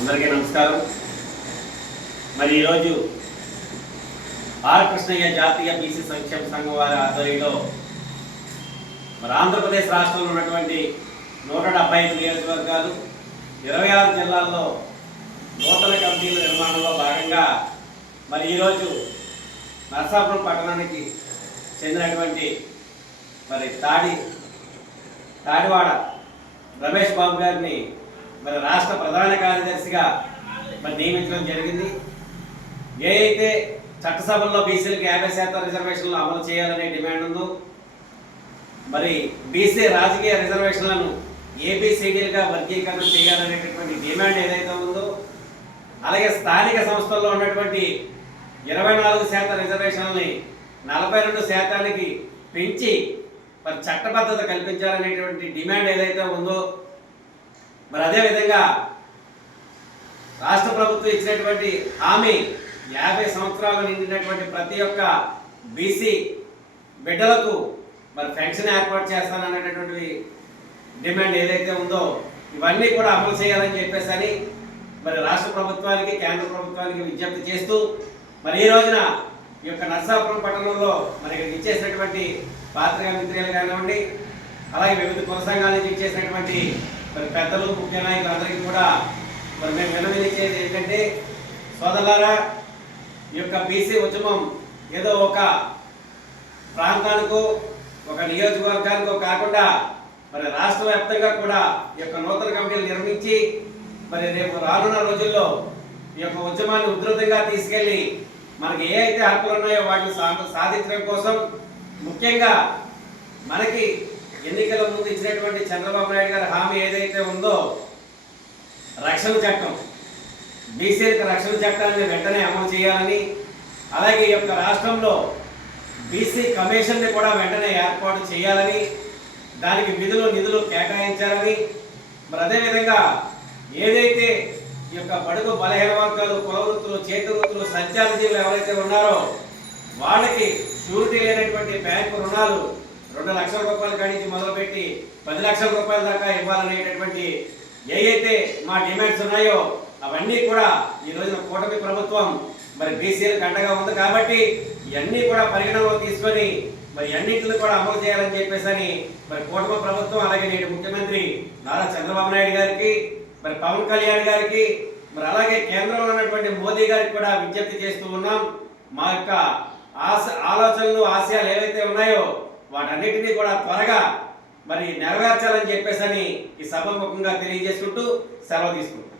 అందరికీ నమస్కారం. మరి ఈరోజు ఆర్ కృష్ణయ్య జాతీయ బీసీ సంక్షేమ సంఘం వారి ఆధ్వర్యంలో మరి ఆంధ్రప్రదేశ్ రాష్ట్రంలో ఉన్నటువంటి 175 నియోజకవర్గాలు 26 జిల్లాల్లో నూతన కమిటీల నిర్మాణంలో భాగంగా మరి ఈరోజు నరసాపురం పట్టణానికి చెందినటువంటి మరి తాడివాడ రమేష్ బాబు గారిని మరి రాష్ట్ర ప్రధాన కార్యదర్శిగా మరి నియమించడం జరిగింది. ఏ అయితే చట్టసభల్లో బీసీలకు 50% రిజర్వేషన్లు అమలు చేయాలనే డిమాండ్ ఉందో, మరి బీసీ రాజకీయ రిజర్వేషన్లను ఏబిసిడీలుగా వర్గీకరణ చేయాలనేటటువంటి డిమాండ్ ఏదైతే ఉందో, అలాగే స్థానిక సంస్థల్లో ఉన్నటువంటి 24% రిజర్వేషన్లని 42% పెంచి మరి చట్టబద్ధత కల్పించాలనేటువంటి డిమాండ్ ఏదైతే ఉందో, మరి అదేవిధంగా రాష్ట్ర ప్రభుత్వం ఇచ్చినటువంటి హామీ 50 సంవత్సరాలు నిండినటువంటి ప్రతి ఒక్క బీసీ బిడ్డలకు మరి పెన్షన్ ఏర్పాటు చేస్తాననేటటువంటి డిమాండ్ ఏదైతే ఉందో, ఇవన్నీ కూడా అమలు చేయాలని చెప్పేసి మరి రాష్ట్ర ప్రభుత్వానికి కేంద్ర ప్రభుత్వానికి విజ్ఞప్తి చేస్తూ మరి ఈ రోజున ఈ యొక్క నరసాపురం పట్టణంలో మరి ఇక్కడికి ఇచ్చేసినటువంటి పాత్రికా మిత్రులు కానివ్వండి, అలాగే వివిధ కుల సంఘాల నుంచి ఇచ్చేసినటువంటి మరి పెద్దలు ముఖ్య నాయకులు అందరికీ కూడా మరి మేము విన్నవించేది ఏంటంటే, సోదరులారా, ఈ యొక్క బీసీ ఉద్యమం ఏదో ఒక ప్రాంతానికో ఒక నియోజకవర్గానికో కాకుండా మరి రాష్ట్ర వ్యాప్తంగా కూడా ఈ యొక్క నూతన కమిటీలు నిర్మించి మరి రేపు రానున్న రోజుల్లో ఈ యొక్క ఉద్యమాన్ని ఉధృతంగా తీసుకెళ్లి మనకి ఏ అయితే హక్కులు ఉన్నాయో వాటిని సాధించడం కోసం, ముఖ్యంగా మనకి ఎన్నికల ముందు ఇచ్చినటువంటి చంద్రబాబు నాయుడు గారి హామీ ఏదైతే ఉందో, రక్షణ చట్టం, బీసీలకు రక్షణ చట్టాన్ని వెంటనే అమలు చేయాలని, అలాగే ఈ యొక్క రాష్ట్రంలో బీసీ కమిషన్ని కూడా వెంటనే ఏర్పాటు చేయాలని, దానికి నిధులు కేటాయించాలని, మరి అదేవిధంగా ఏదైతే ఈ యొక్క బడుగు బలహీన వర్గాలు, కుల వృత్తులు, చేతి వృత్తులు, సంచార జీవులు ఎవరైతే ఉన్నారో వాళ్ళకి షూరిటీ లేనటువంటి బ్యాంకు రుణాలు 2 లక్షల రూపాయల కానించి మొదలుపెట్టి 10 లక్షల రూపాయల దాకా ఇవ్వాలనేటటువంటి ఏవైతే మా డిమాండ్స్ ఉన్నాయో అవన్నీ కూడా ఈ రోజున కూటమి ప్రభుత్వం మరి బీసీలకు అండగా ఉంది. కాబట్టి ఇవన్నీ కూడా పరిగణనలో తీసుకొని మరి అన్నింటిని కూడా అమలు చేయాలని చెప్పేసి మరి కూటమి ప్రభుత్వం, అలాగే నేటి ముఖ్యమంత్రి నారా చంద్రబాబు నాయుడు గారికి, మరి పవన్ కళ్యాణ్ గారికి, మరి అలాగే కేంద్రంలో ఉన్నటువంటి మోదీ గారికి కూడా విజ్ఞప్తి చేస్తూ ఉన్నాం. మా యొక్క ఆలోచనలు, ఆశయాలు ఏవైతే ఉన్నాయో వాటన్నిటినీ కూడా త్వరగా మరి నెరవేర్చాలని చెప్పేసి ఈ సభాముఖంగా తెలియజేసుకుంటూ సెలవు తీసుకుంటాం.